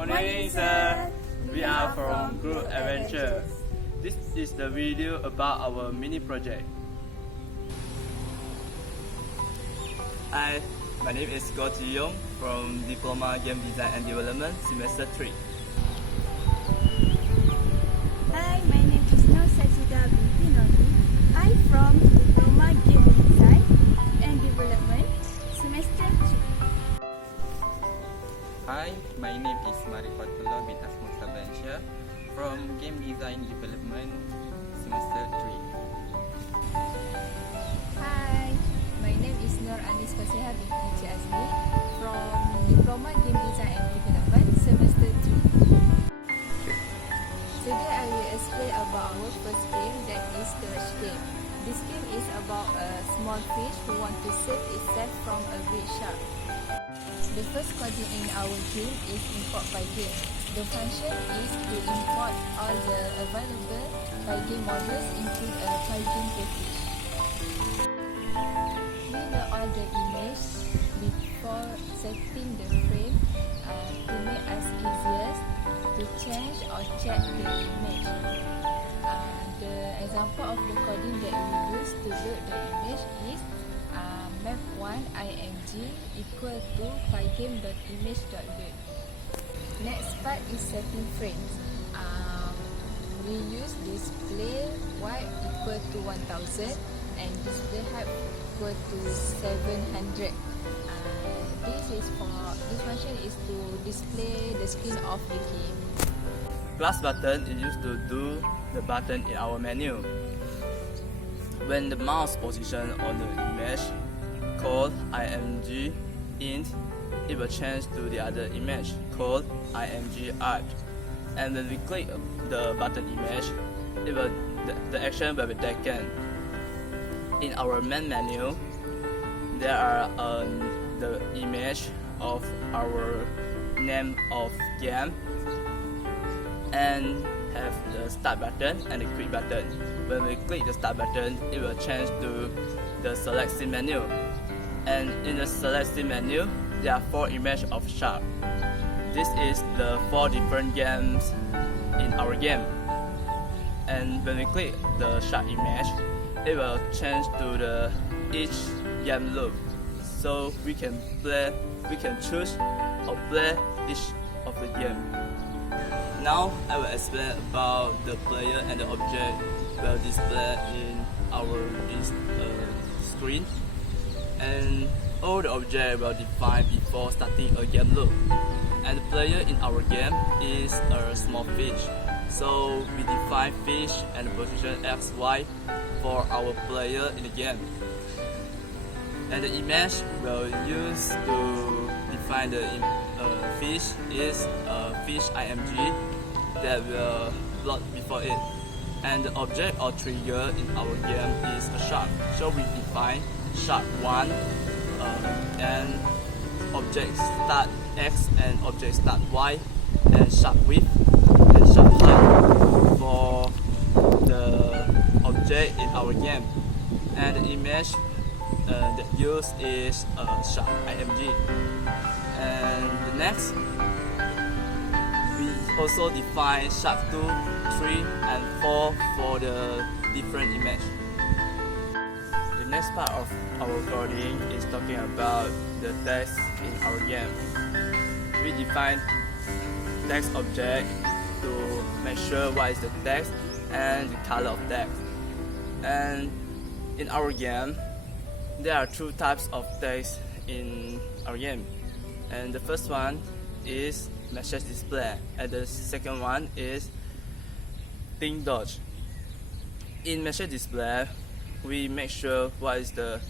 morning, sir. We are from Group Adventure. This is the video about our mini project. Hi, my name is Goh Ji Yong from Diploma Game Design and Development, Semester 3. Hi, my name is Nur Sajida binti Novi. I'm from Diploma Game Design and Development, Semester 3. Hi, my name is Marifatullah bin Asmul Sabansyah from Game Design Development, Semester 3. Hi, my name is Nur Anis Faseha binti Cik Azmi from Diploma Game Design and Development, Semester 3. Today I will explain about our first game, that is the Rush game. This game is about a small fish who want to save itself from a big shark. The first coding in our game is import pygame. The function is to import all the available pygame models into a pygame package. We load all the image before setting the frame to make us easiest to change or check the image. The example of the coding that we use to load the image is map1 img equal to pygame.image.load. Next part is setting frames. We use display width equal to 1000 and display height equal to 700. This function is to display the screen of the game. Plus button is used to do the button in our menu. When the mouse position on the image called img int, it will change to the other image called img art. And when we click the button image, the action will be taken. In our main menu, there are the image of our name of game and have the start button and the quit button. When we click the start button, it will change to the select scene menu. And in the select scene menu, there are 4 images of shark. This is the 4 different games in our game. And when we click the shark image, it will change to each game loop. So we can choose or play each of the game. Now I will explain about the player and the object will display in our screen, and all the objects will define before starting a game loop. And the player in our game is a small fish, so we define fish and the position x, y for our player in the game. And the image we'll use to define the fish is a fish img that will plot before it. And the object or trigger in our game is a shark, so we define shark 1 and object start x and object start y and shark width and shark height for the object in our game. And the image that used is shark img. And the next, we also define shark 2, 3 and 4 for the different image. The next part of our coding is talking about the text in our game. We define text object to make sure what is the text and the color of text. And in our game, there are 2 types of text in our game. And the first one is message display, and the second one is thing dodge. In message display, we make sure what is the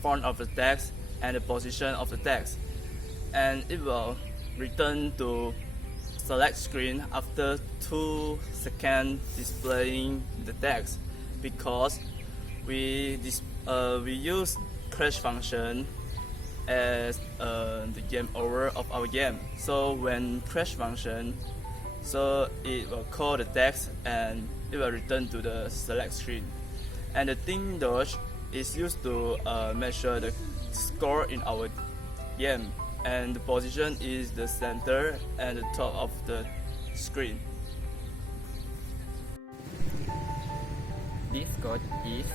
font of the text and the position of the text, and it will return to select screen after 2 seconds displaying the text, because we use crash function as the game over of our game. So when crash function, so it will call the text and it will return to the select screen. And the thing dodge is used to make sure the score in our game, and the position is the center and the top of the screen. This code is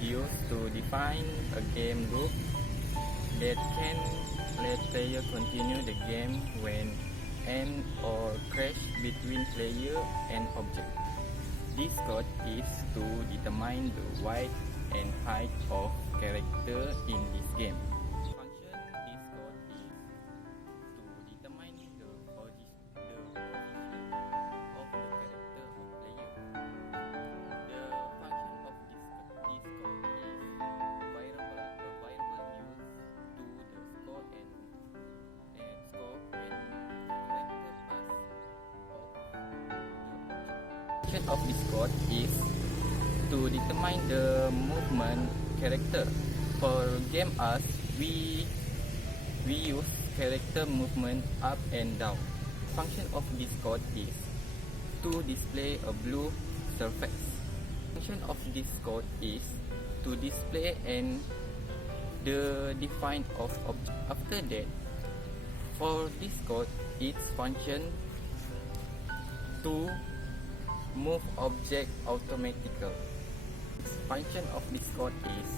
used to define a game loop that can let player continue the game when end or crash between player and object. This code is to determine the width and height of character in this game. Function this code is to determine the position of the character of player. The function of this code is variable used to the score and score when character pass of the object. Function of this code is to determine the movement character. For game as we use character movement up and down. Function of this code is to display a blue surface. Function of this code is to display and the define of object. After that, for this code, its function to move object automatically. Function of this code is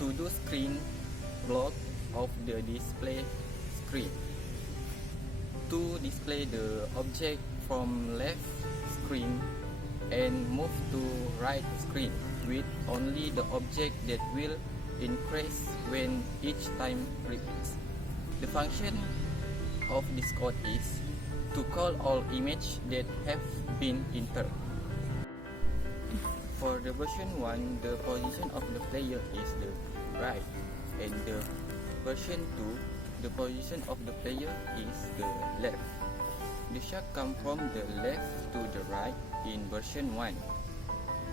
to do screen block of the display screen. To display the object from left screen and move to right screen with only the object that will increase when each time repeats. The function of this code is to call all images that have been entered. For the version 1, the position of the player is the right, and the version 2, the position of the player is the left. The shot comes from the left to the right in version 1.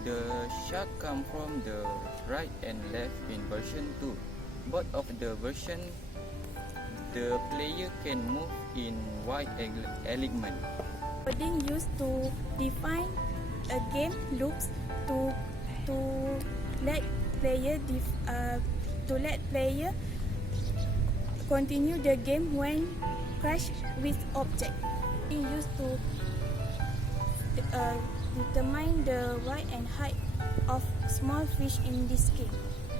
The shot comes from the right and left in version 2. Both of the versions, the player can move in wide element. Coding used to define a game loops to let player continue the game when crash with object. It used to determine the width and height of small fish in this game.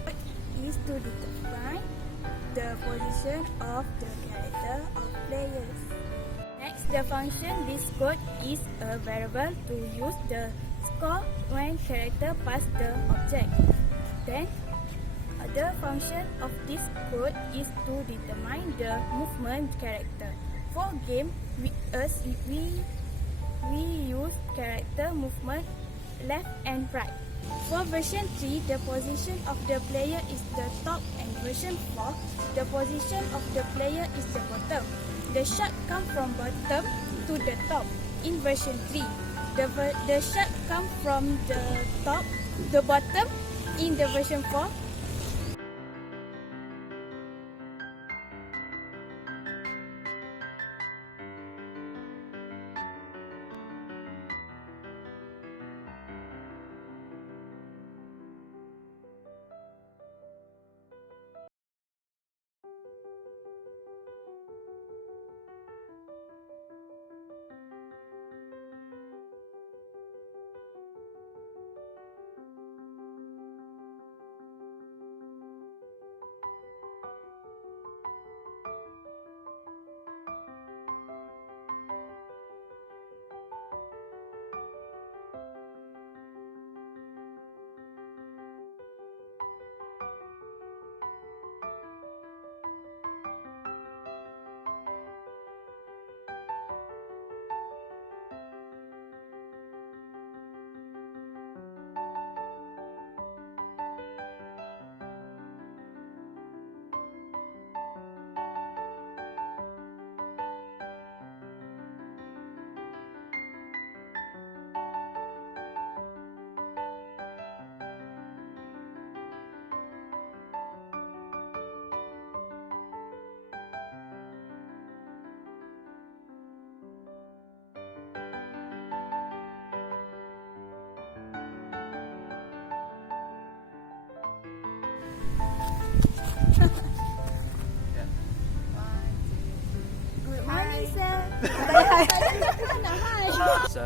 It is to define the position of the character of players. Next, the function this code is a variable to use the score when character pass the object. Then, other function of this code is to determine the movement character. For game, we use character movement left and right. For version 3, the position of the player is the top, and version 4, the position of the player is the bottom. The shot comes from bottom to the top in version 3. The shot comes from the top to the bottom in the version 4.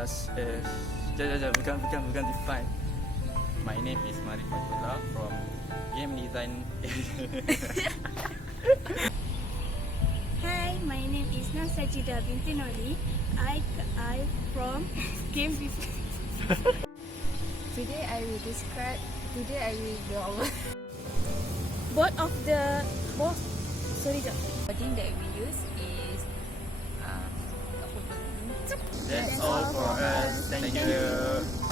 us is bukan define. My name is Marifatullah from Game Design. Hi, my name is Nasajida binti Noli. I from Game Design. Today I will draw Sorry, Jom. wording that we use is That's all for us. Thank you.